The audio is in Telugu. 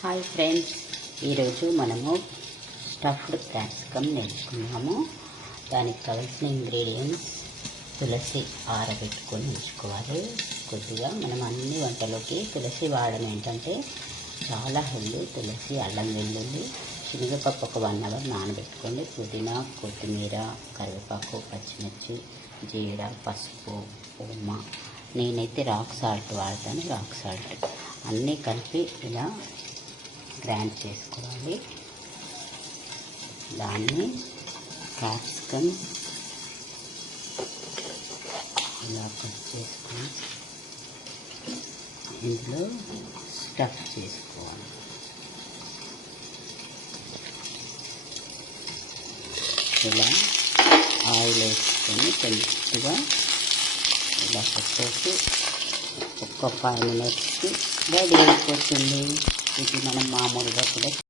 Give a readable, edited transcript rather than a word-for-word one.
హాయ్ ఫ్రెండ్స్, ఈరోజు మనము స్టఫ్డ్ క్యాప్సికమ్ నేర్చుకున్నాము. దానికి కావాల్సిన ఇంగ్రీడియంట్స్ తులసి ఆరబెట్టుకొని ఉంచుకోవాలి. కొద్దిగా మనం అన్ని వంటలోకి తులసి వాడడం ఏంటంటే చాలా హెల్దీ. తులసి, అల్లం వెల్లుల్లి, శనగపప్పు ఒక 1 అవర్ నానబెట్టుకోండి. పుదీనా, కొత్తిమీర, కరివేపాకు, పచ్చిమిర్చి, జీర, పసుపు, ఉమ్మ. నేనైతే రాక్ సాల్ట్ వాడతాను. రాక్ సాల్ట్ అన్నీ కలిపి ఇలా గ్రైండ్ చేసుకోవాలి. దాన్ని క్యాప్సికమ్ ఇలా కట్ చేసుకొని ఇందులో స్టఫ్ చేసుకోవాలి. ఇలా ఆయిల్ వేసుకొని కొద్దిగా ఇలా పెట్టేసి ఒక్క 5 మినిట్స్కి రెడీ అయిపోతుంది. ఇది మనం మామూలుగా కూడా